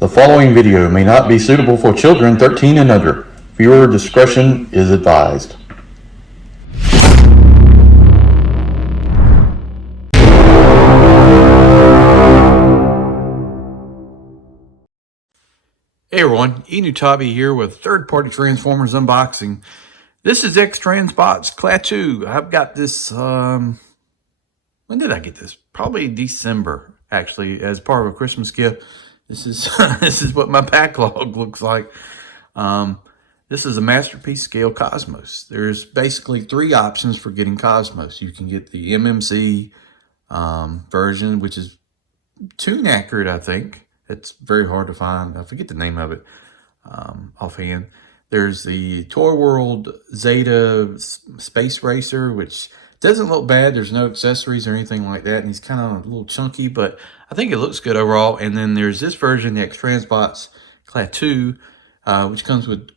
The following video may not be suitable for children 13 and under. Viewer discretion is advised. Hey everyone, KLAATU here with third-party Transformers unboxing. This is X-Transbots KLAATU. I've got this, when did I get this? Probably December, actually, as part of a Christmas gift. This is this is what my backlog looks like. This is a Masterpiece Scale Cosmos. There's basically three options for getting Cosmos. You can get the MMC version, which is tune accurate, I think. It's very hard to find. I forget the name of it offhand. There's the Toy World Zeta Space Racer, which doesn't look bad. There's no accessories or anything like that. And he's kind of a little chunky, but I think it looks good overall. And then there's this version, the X-Transbots KLAATU, which comes with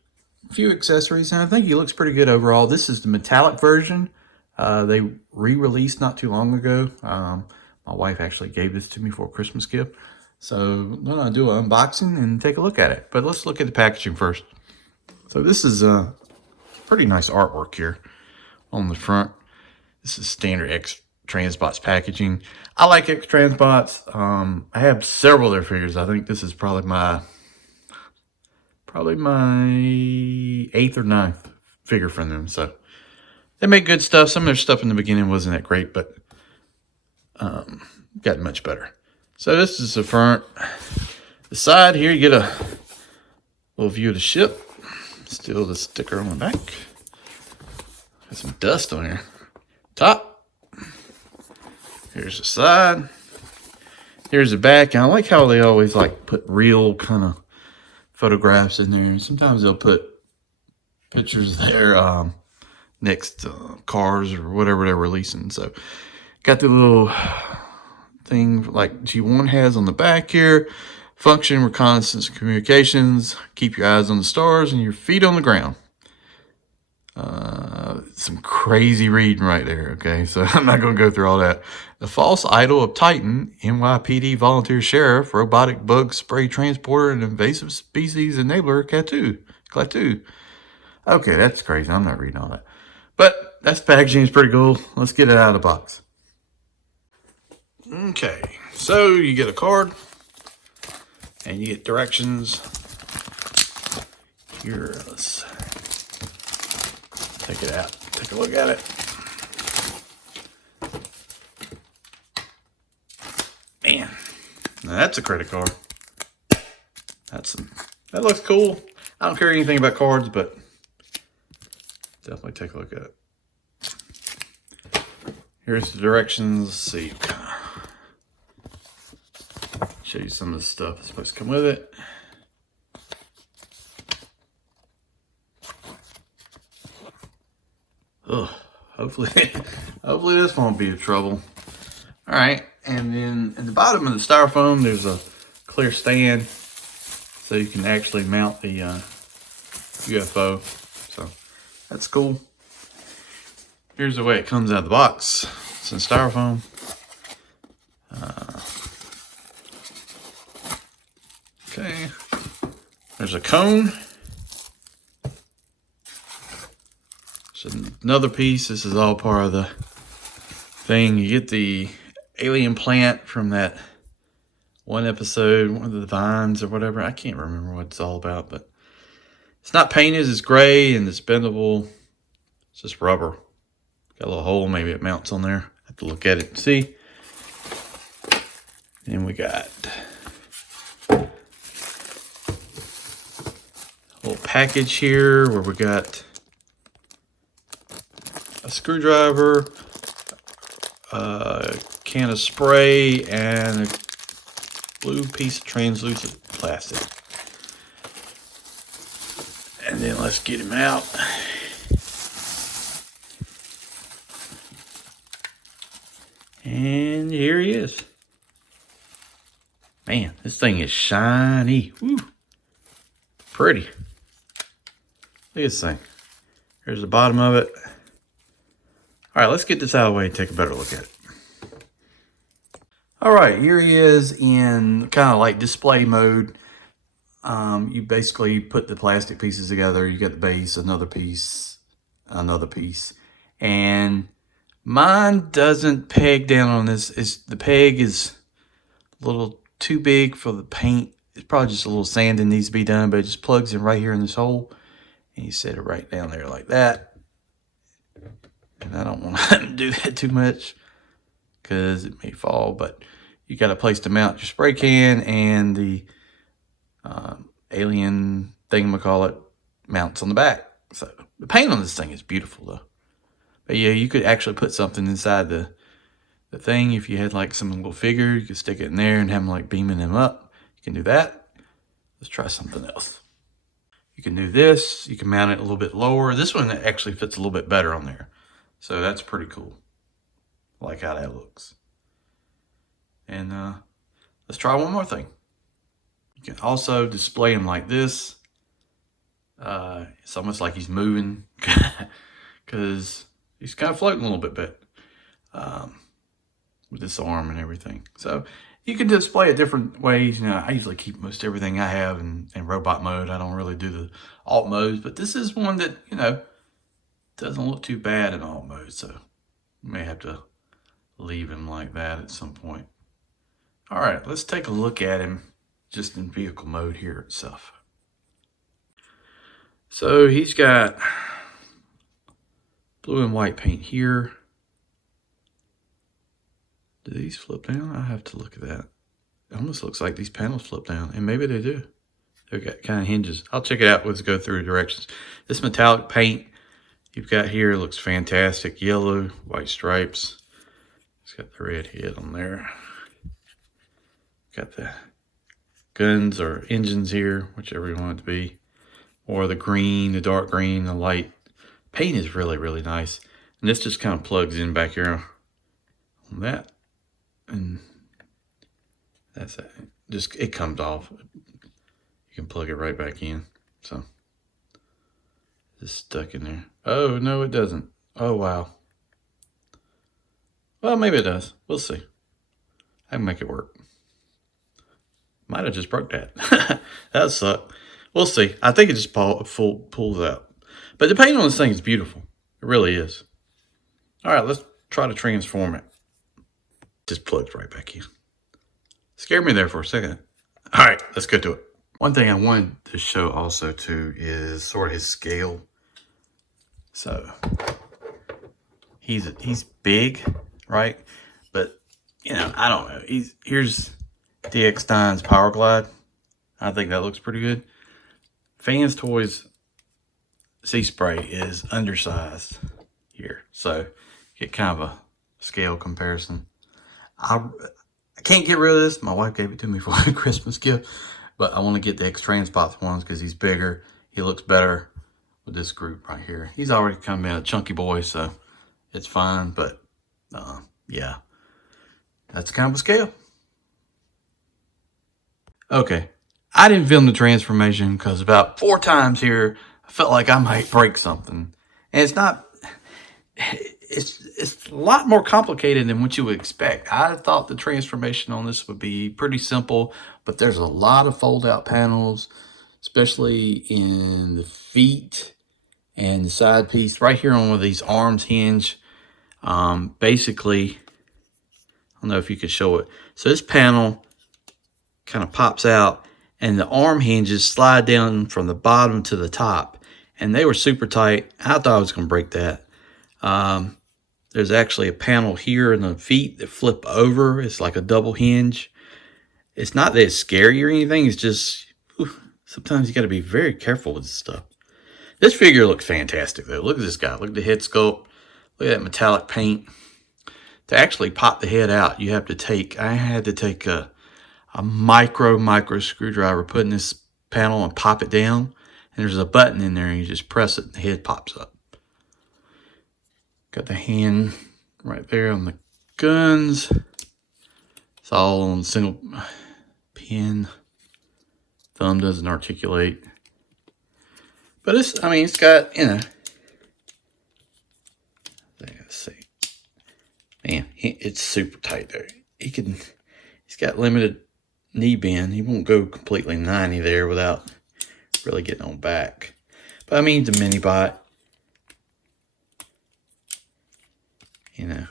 a few accessories. And I think he looks pretty good overall. This is the metallic version. They re-released not too long ago. My wife actually gave this to me for a Christmas gift. So I'm going to do an unboxing and take a look at it. But let's look at the packaging first. So this is a pretty nice artwork here on the front. This is standard X-Transbots packaging. I like X-Transbots. I have several of their figures. I think this is probably my 8th or 9th figure from them. So they make good stuff. Some of their stuff in the beginning wasn't that great, but got much better. So this is the front. The side here, you get a little view of the ship. Still the sticker on the back. Got some dust on here. Top. Here's the side. Here's the back. And I like how they always like put real kind of photographs in there. Sometimes they'll put pictures there next to cars or whatever they're releasing. So got the little thing like G1 has on the back here. Function, reconnaissance, communications. Keep your eyes on the stars and your feet on the ground. Some crazy reading right there, okay? So I'm not going to go through all that. The false idol of Titan, NYPD volunteer sheriff, robotic bug spray transporter, and invasive species enabler, KLAATU. Okay, that's crazy. I'm not reading all that. But that's packaging is pretty cool. Let's get it out of the box. Okay, so you get a card. And you get directions. Here, let's take it out. Take a look at it. Man, now that's a credit card. That looks cool. I don't care anything about cards, but definitely take a look at it. Here's the directions. Let's see. Show you some of the stuff that's supposed to come with it. Ugh, hopefully this won't be a trouble. All right, and then at the bottom of the styrofoam, there's a clear stand, so you can actually mount the UFO. So that's cool. Here's the way it comes out of the box. It's in styrofoam. Okay, there's a cone. So another piece. This is all part of the thing. You get the alien plant from that one episode, one of the vines or whatever. I can't remember what it's all about, but it's not painted. It's gray and it's bendable. It's just rubber. Got a little hole. Maybe it mounts on there. I have to look at it and see. And we got little package here where we got a screwdriver, a can of spray, and a blue piece of translucent plastic. And then let's get him out. And here he is. Man, this thing is shiny. Woo. Pretty. Look at this thing. Here's the bottom of it. All right, let's get this out of the way and take a better look at it. All right, here he is in kind of like display mode. you basically put the plastic pieces together. You get the base, another piece, and mine doesn't peg down on this. The peg is a little too big for the paint. It's probably just a little sanding needs to be done, but it just plugs in right here in this hole, and you set it right down there like that. And I don't want to do that too much because it may fall, but you got a place to mount your spray can, and the alien thingamacallit mounts on the back. So the paint on this thing is beautiful though. But yeah, you could actually put something inside the thing. If you had like some little figure, you could stick it in there and have them like beaming them up. You can do that. Let's try something else. You can do this. You can mount it a little bit lower. This one actually fits a little bit better on there. So that's pretty cool. I like how that looks. And let's try one more thing. You can also display him like this. It's almost like he's moving because he's kind of floating a little bit with this arm and everything. So you can display it different ways. You know, I usually keep most everything I have in robot mode. I don't really do the alt modes, but this is one that, you know, doesn't look too bad in alt mode. So you may have to leave him like that at some point. All right, let's take a look at him just in vehicle mode here itself. So he's got blue and white paint here. Do these flip down? I have to look at that. It almost looks like these panels flip down, and maybe they do. They've got kind of hinges. I'll check it out. Let's go through directions. This metallic paint you've got here looks fantastic. Yellow, white stripes. It's got the red head on there. Got the guns or engines here, whichever you want it to be. Or the green, the dark green, the light. Paint is really, really nice. And this just kind of plugs in back here on that. And that's it. Just, it comes off. You can plug it right back in. So, it's stuck in there. Oh, no, it doesn't. Oh, wow. Well, maybe it does. We'll see. I can make it work. Might have just broke that. That sucked. We'll see. I think it just pulls out. But the paint on this thing is beautiful. It really is. All right, let's try to transform it. Just plugs right back in. Scared me there for a second. All right, let's go to it. One thing I wanted to show also too is sort of his scale. So he's big, right? But you know, I don't know. Here's DX Stein's Power Glide. I think that looks pretty good. Fans Toys Sea Spray is undersized here, so get kind of a scale comparison. I can't get rid of this. My wife gave it to me for a Christmas gift, but I want to get the X-Transbots ones because he's bigger. He looks better with this group right here. He's already kind of been a chunky boy, so it's fine. But yeah, that's kind of a scale. Okay, I didn't film the transformation because about 4 times here I felt like I might break something, and it's not. It's a lot more complicated than what you would expect. I thought the transformation on this would be pretty simple, but there's a lot of fold-out panels, especially in the feet and the side piece. Right here on one of these arms hinge, basically, I don't know if you could show it. So this panel kind of pops out, and the arm hinges slide down from the bottom to the top, and they were super tight. I thought I was going to break that. There's actually a panel here in the feet that flip over. It's like a double hinge. It's not that it's scary or anything. It's just, sometimes you got to be very careful with this stuff. This figure looks fantastic though. Look at this guy. Look at the head sculpt. Look at that metallic paint. To actually pop the head out, you have to take, I had to take a micro screwdriver, put in this panel and pop it down. And there's a button in there and you just press it and the head pops up. Got the hand right there on the guns. It's all on single pin. Thumb doesn't articulate. But it's, I mean, it's got, you know. Let's see. Man, it's super tight there. He's got limited knee bend. He won't go completely 90 there without really getting on back. But I mean, it's a mini bot. You know,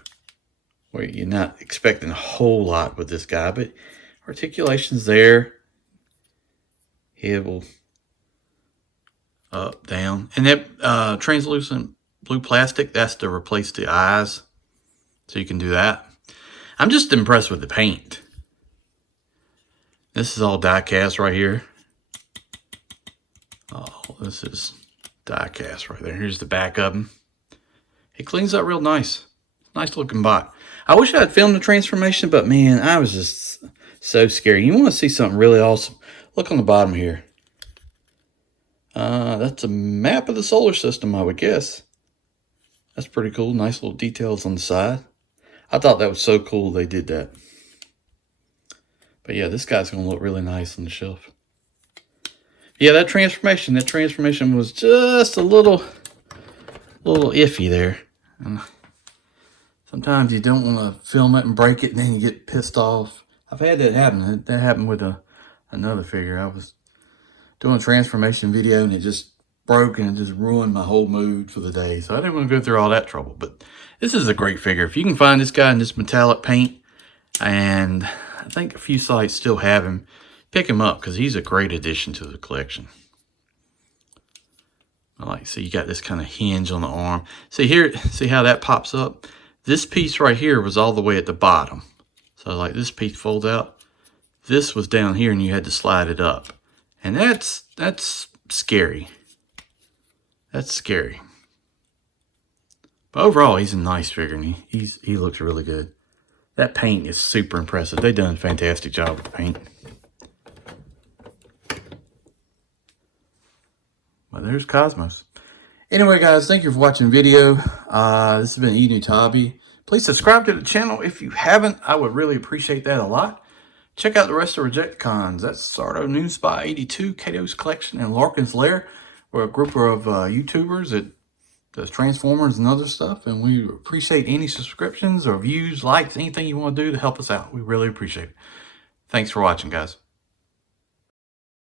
where you're not expecting a whole lot with this guy, but articulation's there. Head will up, down. And that translucent blue plastic, that's to replace the eyes. So you can do that. I'm just impressed with the paint. This is all die cast right here. Oh, this is die cast right there. Here's the back of him. It cleans up real nice. Nice looking bot. I wish I had filmed the transformation, but man, I was just so scared. You want to see something really awesome? Look on the bottom here. That's a map of the solar system, I would guess. That's pretty cool. Nice little details on the side. I thought that was so cool they did that. But yeah, this guy's going to look really nice on the shelf. Yeah, that transformation was just a little iffy there. And sometimes you don't want to film it and break it and then you get pissed off. I've had that happen. That happened with another figure. I was doing a transformation video and it just broke and it just ruined my whole mood for the day. So I didn't want to go through all that trouble. But this is a great figure. If you can find this guy in this metallic paint, and I think a few sites still have him, pick him up because he's a great addition to the collection. I like, so you got this kind of hinge on the arm. See here, see how that pops up? This piece right here was all the way at the bottom. So like this piece folds out. This was down here and you had to slide it up. And that's scary. That's scary. But overall, he's a nice figure and he looks really good. That paint is super impressive. They've done a fantastic job with the paint. Well, there's Cosmos. Anyway, guys, thank you for watching the video. This has been Enu Hobby. Please subscribe to the channel if you haven't. I would really appreciate that a lot. Check out the rest of Rejecticons. That's Sardo Noonspot 82, Kato's Collection, and Larkin's Lair. We're a group of YouTubers that does Transformers and other stuff, and we appreciate any subscriptions or views, likes, anything you want to do to help us out. We really appreciate it. Thanks for watching, guys.